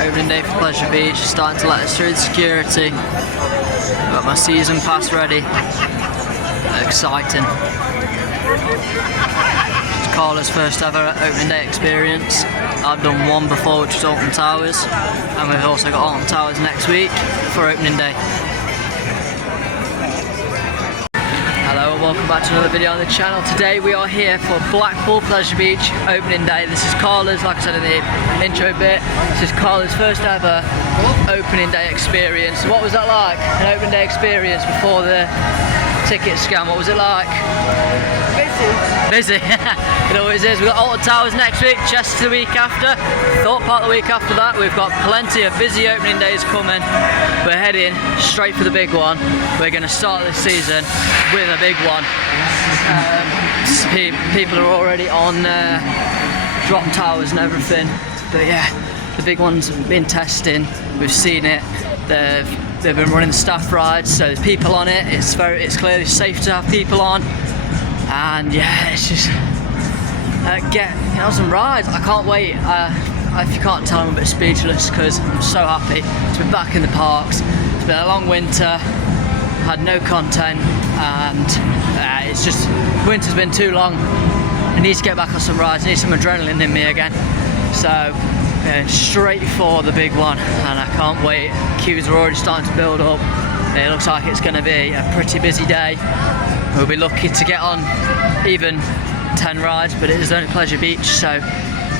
Opening day for Pleasure Beach, starting to let us through the security. Got my season pass ready. Exciting. It's Carla's first ever opening day experience. I've done one before, which was Alton Towers, and we've also got Alton Towers next week for opening day. Hello and welcome back to another video on the channel. Today we are here for Blackpool Pleasure Beach opening day. This is Carla's, like I said in the intro bit, this is Carla's first ever opening day experience. What was that like? An opening day experience before the ticket scam, what was it like? Busy. It always is. We've got Alton Towers next week, Chester the week after, Thorpe Park the week after that. We've got plenty of busy opening days coming. We're heading straight for the big one. We're going to start this season with a big one. People are already on drop towers and everything, but yeah, the big one's been testing. We've seen it. They've been running the staff rides, so there's people on it. It's clearly safe to have people on, and yeah, it's just get some rides. I can't wait. If you can't tell, I'm a bit speechless because I'm so happy to be back in the parks. It's been a long winter, had no content, and it's just winter's been too long. I need to get back on some rides. I need some adrenaline in me again. So. Straight for the big one, and I can't wait. Queues are already starting to build up. It looks like it's going to be a pretty busy day. We'll be lucky to get on even 10 rides, but it is only Pleasure Beach, so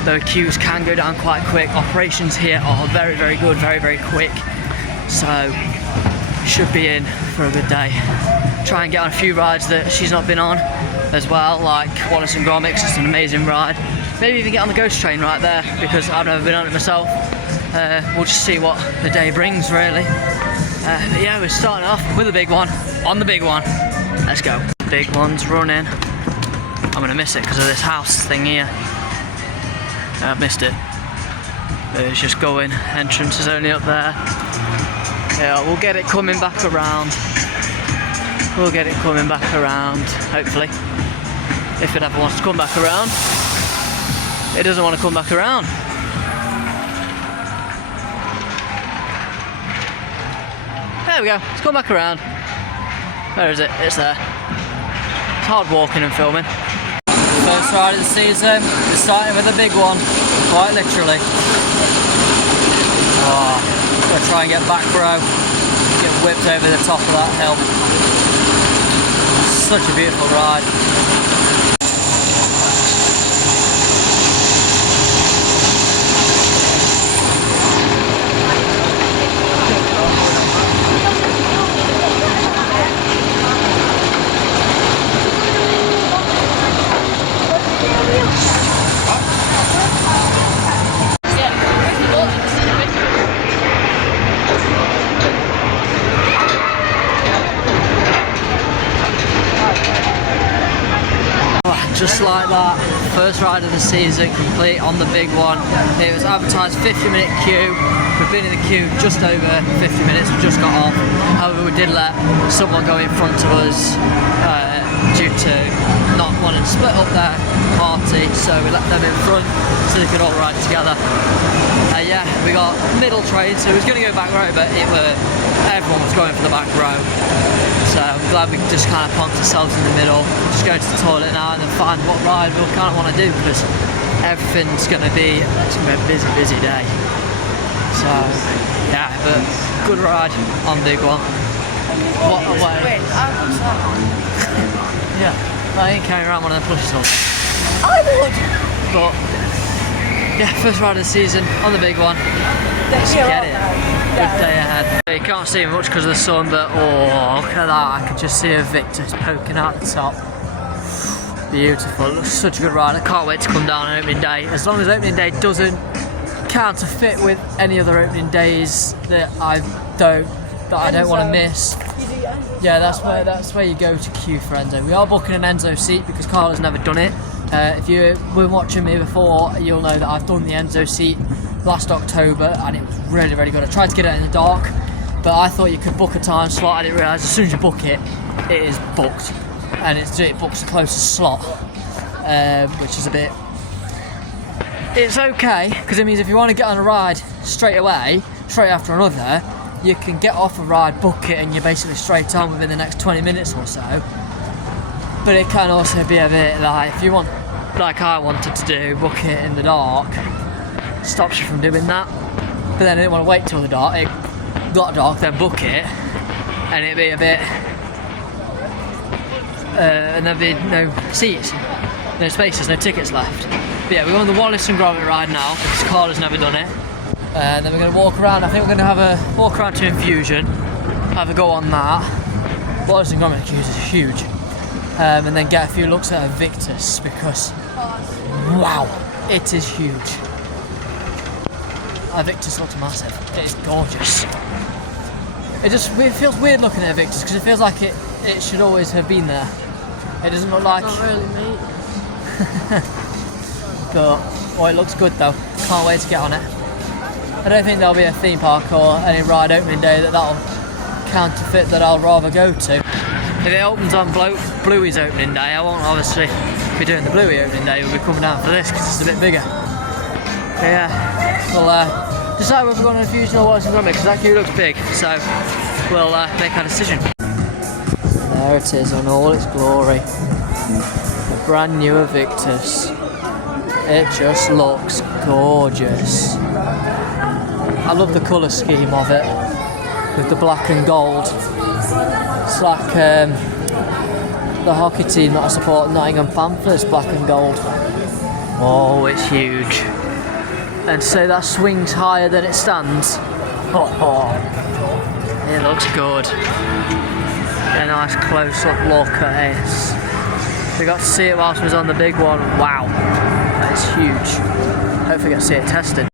the queues can go down quite quick. Operations here are very, very good, very, very quick. So should be in for a good day. Try and get on a few rides that she's not been on as well, like Wallace and Gromit. It's an amazing ride. Maybe even get on the ghost train right there, because I've never been on it myself. We'll just see what the day brings, really. But yeah, we're starting off with a big one, on the big one. Let's go. Big one's running. I'm gonna miss it because of this house thing here. I've missed it. It's just going, entrance is only up there. Yeah, we'll get it coming back around. We'll get it coming back around, hopefully. If it ever wants to come back around. It doesn't want to come back around. There we go, it's come back around. Where is it? It's there. It's hard walking and filming. First ride of the season, we're starting with a big one, quite literally. Oh, gonna try and get back row, get whipped over the top of that hill. Such a beautiful ride. Just like that, first ride of the season complete on the big one. It was advertised 50-minute queue. We've been in the queue just over 50 minutes, we just got off. However, we did let someone go in front of us due to not wanting to split up their party, so we let them in front so they could all ride together. Yeah, we got middle train, so it was going to go back row, but everyone was going for the back row. So I'm glad we just kind of plonked ourselves in the middle. Just go to the toilet now and then find what ride we kind of want to do, because everything's going to be a busy, busy day. So yeah, but good ride on big one. What a way. Yeah, I ain't carrying around one of the plushes on. I would! But yeah, first ride of the season on the big one. Let's get it. Good day ahead. You can't see much because of the sun, but oh, look at that. I can just see Avictus poking out the top. Beautiful. It looks such a good ride. I can't wait to come down on opening day. As long as opening day doesn't counterfeit with any other opening days that I don't want to miss. Yeah, that's where you go to queue for Enzo. We are booking an Enzo seat because Carla's never done it. If you've been watching me before, you'll know that I've done the Enzo seat last October and it was really, really good. I tried to get it in the dark, but I thought you could book a time slot. I didn't realise as soon as you book it, it is booked, and it books the closest slot, which is a bit It's okay, because it means if you want to get on a ride straight away, straight after another, you can get off a ride, book it, and you're basically straight on within the next 20 minutes or so. But it can also be a bit like, if you want, like I wanted to do, book it in the dark, stops you from doing that. But then I didn't want to wait till the dark, it got dark, then book it, and it'd be a bit, and there'd be no seats, no spaces, no tickets left. But yeah, we're on the Wallace and Gromit ride now, because Carla's never done it. And then we're going to walk around, I think we're going to have a walk around to Infusion, have a go on that. Wallace and Gromit is huge. And then get a few looks at Avictus, because, wow, it is huge. Avictus looks massive, it is gorgeous. It feels weird looking at Avictus, because it feels like it should always have been there. It doesn't look like... Not really, mate. But, oh, it looks good though, can't wait to get on it. I don't think there'll be a theme park or any ride opening day that'll counterfeit that I'll rather go to. If it opens on Bluey's opening day, I won't obviously be doing the Bluey opening day, we'll be coming down for this because it's a bit bigger. But yeah, we'll decide whether we're going to Infusion or Wallace and Gromit, because that queue looks big, so we'll make our decision. There it is in all its glory. A brand new Avictus. It just looks gorgeous. I love the colour scheme of it, with the black and gold. It's like the hockey team that I support, Nottingham Panthers, black and gold. Oh, it's huge. And so that swings higher than it stands. Oh, it looks good. Get a nice close-up look at this. We got to see it whilst we was on the big one. Wow, that is huge. Hopefully get to see it tested.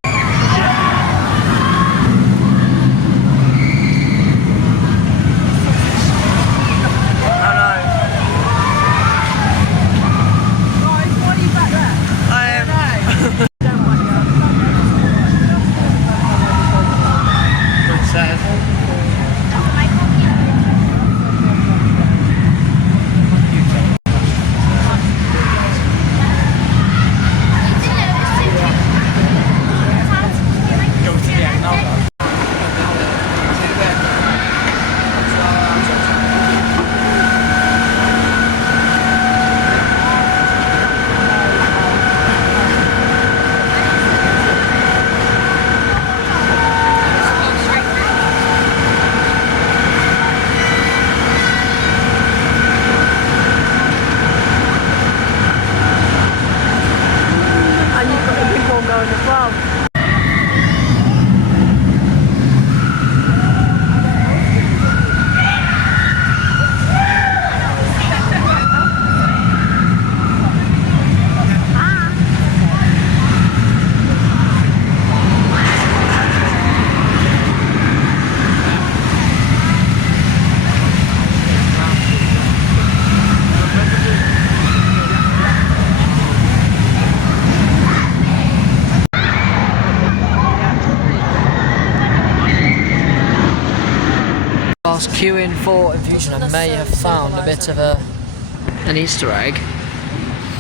Whilst queuing for Infusion, I may have found a bit of an Easter egg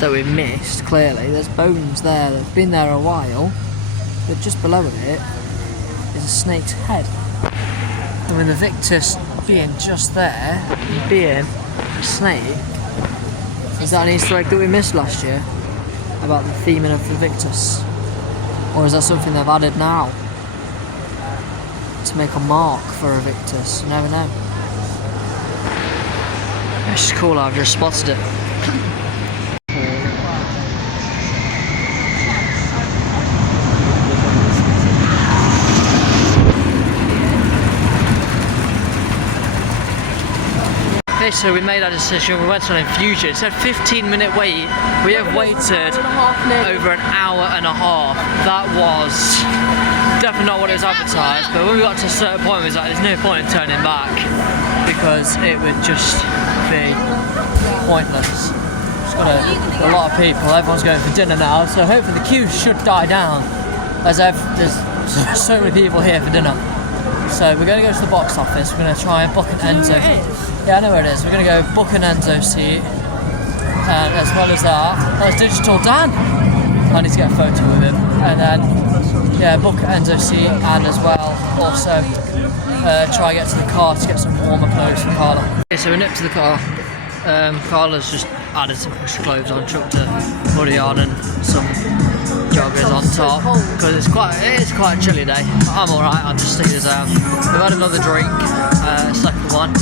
that we missed, clearly. There's bones there that have been there a while, but just below it is a snake's head. And with Avictus being just there, being a snake, is that an Easter egg that we missed last year? About the theming of Avictus? Or is that something they've added now? To make a mark for Avictus, you never know. It's cool, I've just spotted it. Okay, so we made our decision, we went on Infusion. It said 15-minute wait. We have waited over an hour and a half. That was definitely not what it was advertised, but when we got to a certain point, it was like, there's no point in turning back, because it would just be pointless. It's got a lot of people, everyone's going for dinner now, so hopefully the queue should die down, as there's so many people here for dinner. So we're going to go to the box office, we're going to try and book an Enzo. Yeah, I know where it is. We're going to go book an Enzo seat, and as well as that, that's Digital Dan. I need to get a photo with him. and then yeah, book at Enzo seat, and as well also try and get to the car to get some warmer clothes for Carla. Okay, so we nipped to the car. Carla's just added some extra clothes on, chucked a hoodie on and some joggers on top because it's quite a chilly day. I'm alright, I'm just sticking this out. We've had another drink, second one,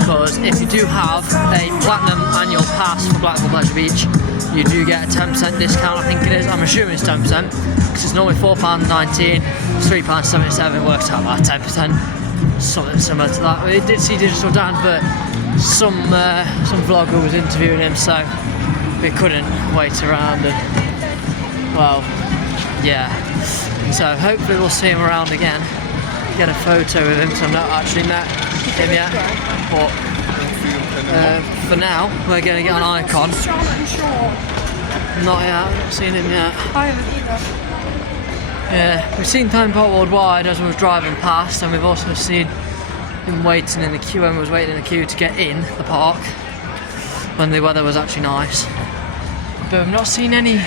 because if you do have a platinum annual pass for Blackpool Pleasure Beach, you do get a 10% discount, I think it is. I'm assuming it's 10% because it's normally £4.19, it's £3.77, it works out about 10%, something similar to that. We did see Digital Dan, but some vlogger was interviewing him, so we couldn't wait around, and well, yeah, so hopefully we'll see him around again, get a photo with him, because I've not actually met him yet, but for now we're going to get an icon. Not yet, I've not seen him yet. I haven't either. Yeah, we've seen Time Park Worldwide as we was driving past, and we've also seen him waiting in the queue when we was waiting in the queue to get in the park when the weather was actually nice. But we've not seen any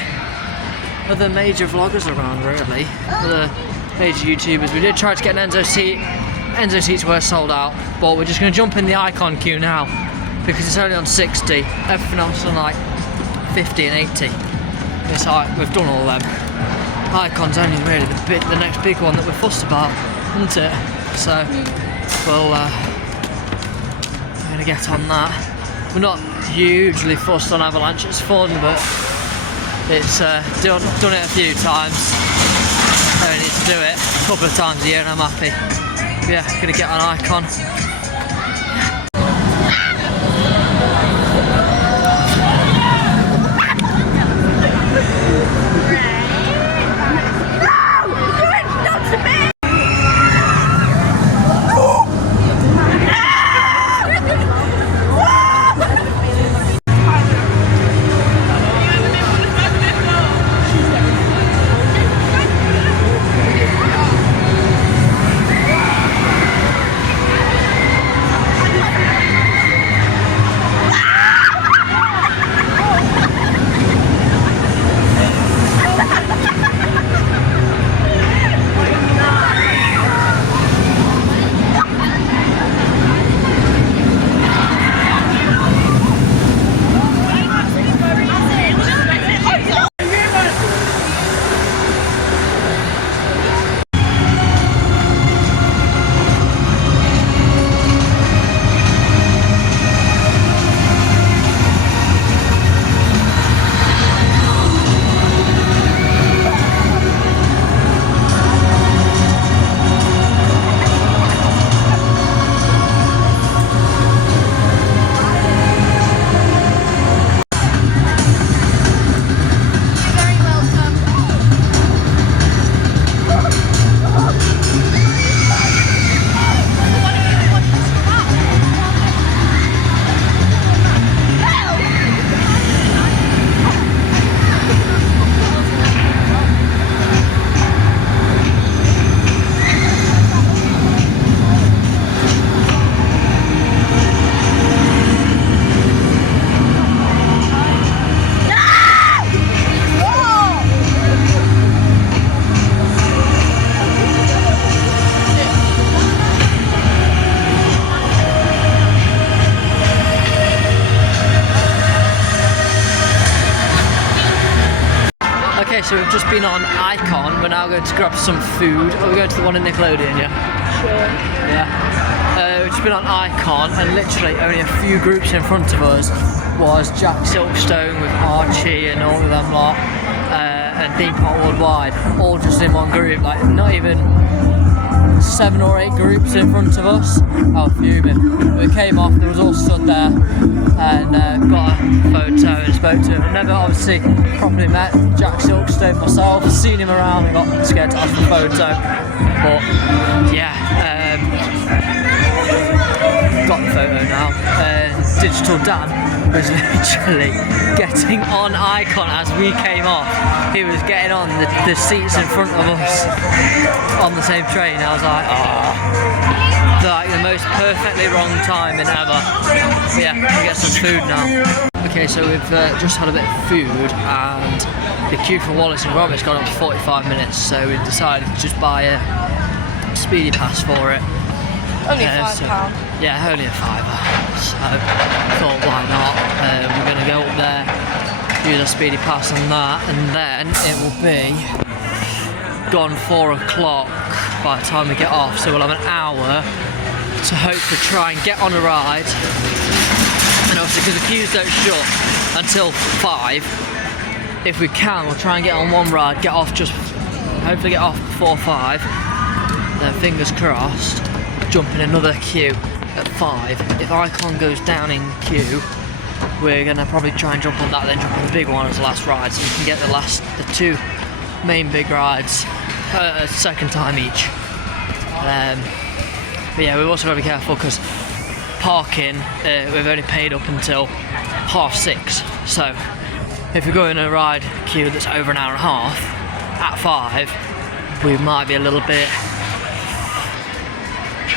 other major vloggers around really, other major YouTubers. We did try to get an Enzo seat. Enzo seats were sold out, but we're just going to jump in the icon queue now because it's only on 60. Everything else is on like 50 and 80. It's like we've done all them. Icon's only really the next big one that we're fussed about, isn't it? So we're going to get on that. We're not hugely fussed on Avalanche, it's fun, but it's done it a few times. I only need to do it a couple of times a year and I'm happy. Yeah, gonna get an icon. Okay, so we've just been on Icon. We're now going to grab some food. We're going to the one in Nickelodeon, yeah? Sure. Yeah. We've just been on Icon, and literally only a few groups in front of us was Jack Silkstone with Archie and all of them lot, and Theme Park Worldwide, all just in one group, like not even 7 or 8 groups in front of us. I was fuming. We came off, there was all stood there, and got a photo and spoke to him. I've never obviously properly met Jack Silkstone myself, seen him around and got scared to ask for a photo, but yeah, got the photo now. Digital Dan was literally getting on Icon as we came off. He was getting on the seats in front of us on the same train. I was like, oh, like the most perfectly wrong timing ever. Yeah, we get some food now. Okay, so we've just had a bit of food, and the queue for Wallace and Gromit's gone up to 45 minutes, so we've decided to just buy a speedy pass for it. Only £5. Yeah, only a fiver. So I thought, why not? We're going to go up there, use a speedy pass on that, and then it will be gone 4 o'clock by the time we get off. So we'll have an hour to hope to try and get on a ride. And obviously, because the queues don't shut until 5, if we can, we'll try and get on one ride, get off hopefully get off before 5. Then fingers crossed, jump in another queue at 5. If Icon goes down in queue, we're gonna probably try and jump on that, then jump on the big one as the last ride, so we can get the 2 main big rides a second time each. But yeah, we've also got to be careful because parking, we've only paid up until 6:30. So if we go in a ride queue that's over an hour and a half at 5, we might be a little bit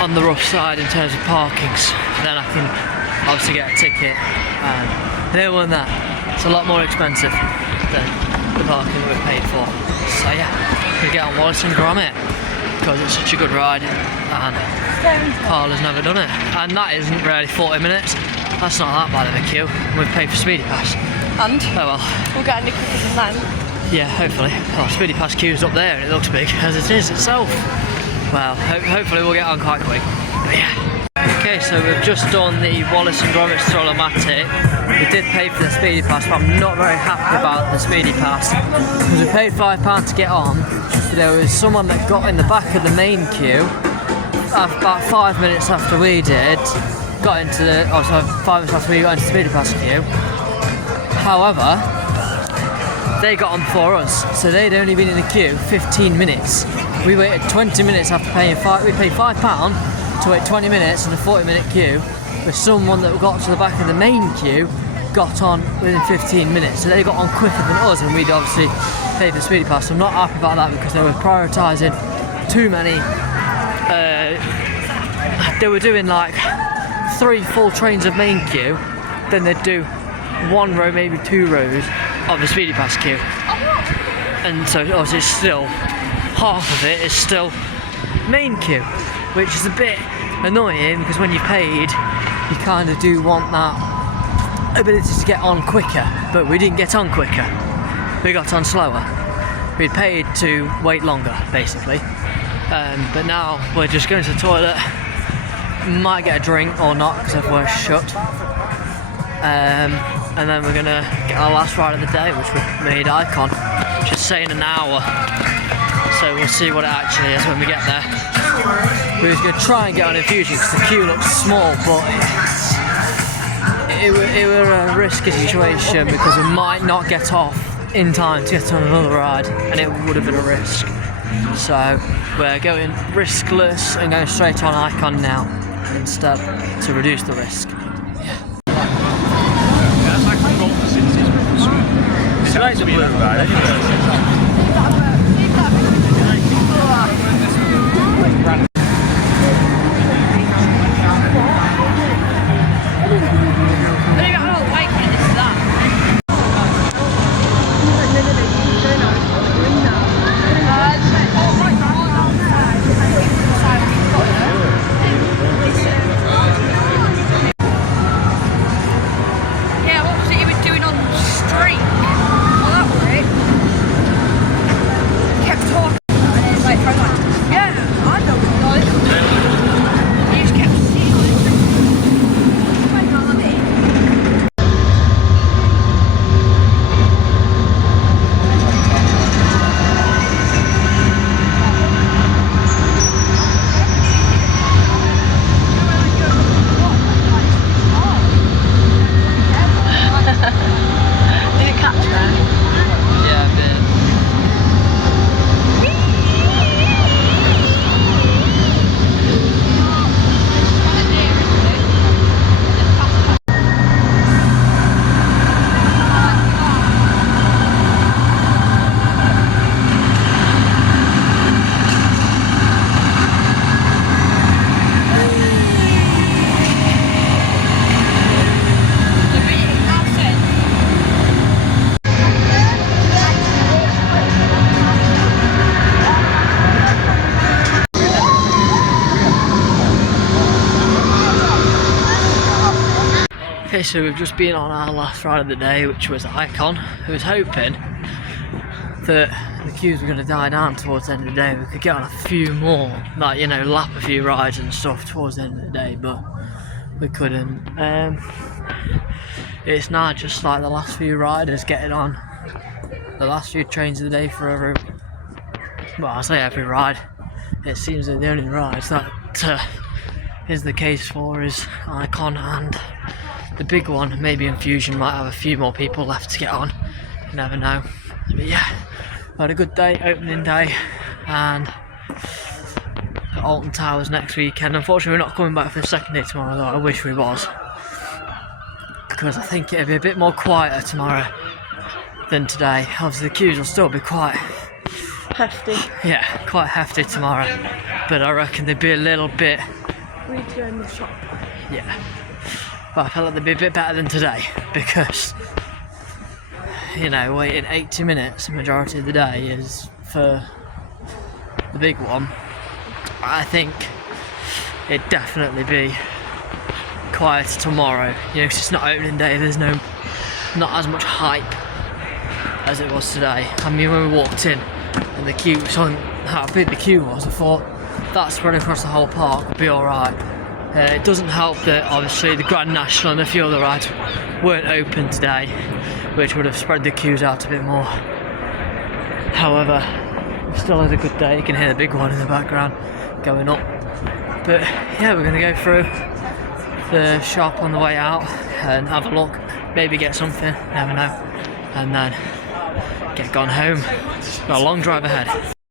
on the rough side in terms of parkings. Then I can obviously get a ticket. And other than that, it's a lot more expensive than the parking that we've paid for. So yeah, we get on Wallace and Gromit because it's such a good ride, and Carla's never done it. And that isn't really 40 minutes. That's not that bad of a queue. We've paid for speedy pass. And? Oh well. We'll get any quicker than that. Yeah, hopefully. Oh, speedy pass queue's up there and it looks big, as it is itself. Well, hopefully we'll get on quite quick. But yeah. Okay, so we've just done the Wallace and Gromit Stroll-O-Matic. We did pay for the speedy pass, but I'm not very happy about the speedy pass because we paid £5 to get on. But there was someone that got in the back of the main queue about 5 minutes after we did. Got into the 5 minutes after we got into the speedy pass queue. However, they got on before us, so they'd only been in the queue 15 minutes. We waited 20 minutes after paying we paid £5 to wait 20 minutes in a 40-minute queue, with someone that got to the back of the main queue got on within 15 minutes. So they got on quicker than us, and we'd obviously paid for the speedy pass. So I'm not happy about that because they were prioritising too many. They were doing like 3 full trains of main queue, then they'd do 1 row, maybe 2 rows of the speedy pass queue, and so obviously it's still half of it is still main queue, which is a bit annoying because when you paid, you kind of do want that ability to get on quicker, but we didn't get on quicker, we got on slower. We'd paid to wait longer basically, but now we're just going to the toilet, might get a drink or not because everywhere's shut. And then we're gonna get our last ride of the day, which we made Icon, just saying an hour. So we'll see what it actually is when we get there. We're just gonna try and get on Infusion because the queue looks small, but it were a risky situation because we might not get off in time to get on another ride, and it would have been a risk. So we're going riskless and going straight on Icon now instead to reduce the risk. It's like the blue ride, anyway. Okay, so we've just been on our last ride of the day, which was Icon. I was hoping that the queues were going to die down towards the end of the day. We could get on a few more, like, you know, lap a few rides and stuff towards the end of the day, but we couldn't. It's now just like the last few riders getting on the last few trains of the day for every, well, I say every ride. It seems that the only rides that is the case for is Icon and the big one. Maybe Infusion might have a few more people left to get on, you never know. But yeah, we had a good day, opening day, and Alton Towers next weekend. Unfortunately we're not coming back for the second day tomorrow, though I wish we was, because I think it'll be a bit more quieter tomorrow than today. Obviously the queues will still be quite Hefty. yeah, quite hefty tomorrow, but I reckon they'd be a little bit, We need to go in the shop. yeah, but I felt like they'd be a bit better than today, because, you know, waiting 80 minutes the majority of the day is for the big one. I think it'd definitely be quieter tomorrow, you know, 'cause it's not opening day. There's not as much hype as it was today. I mean, when we walked in and the queue, so how big the queue was, I thought that spread across the whole park would be alright. It doesn't help that obviously the Grand National and a few other rides weren't open today, which would have spread the queues out a bit more. However, we still had a good day. You can hear the big one in the background going up. But yeah, we're going to go through the shop on the way out and have a look, maybe get something, never know, and then get gone home. Got a long drive ahead.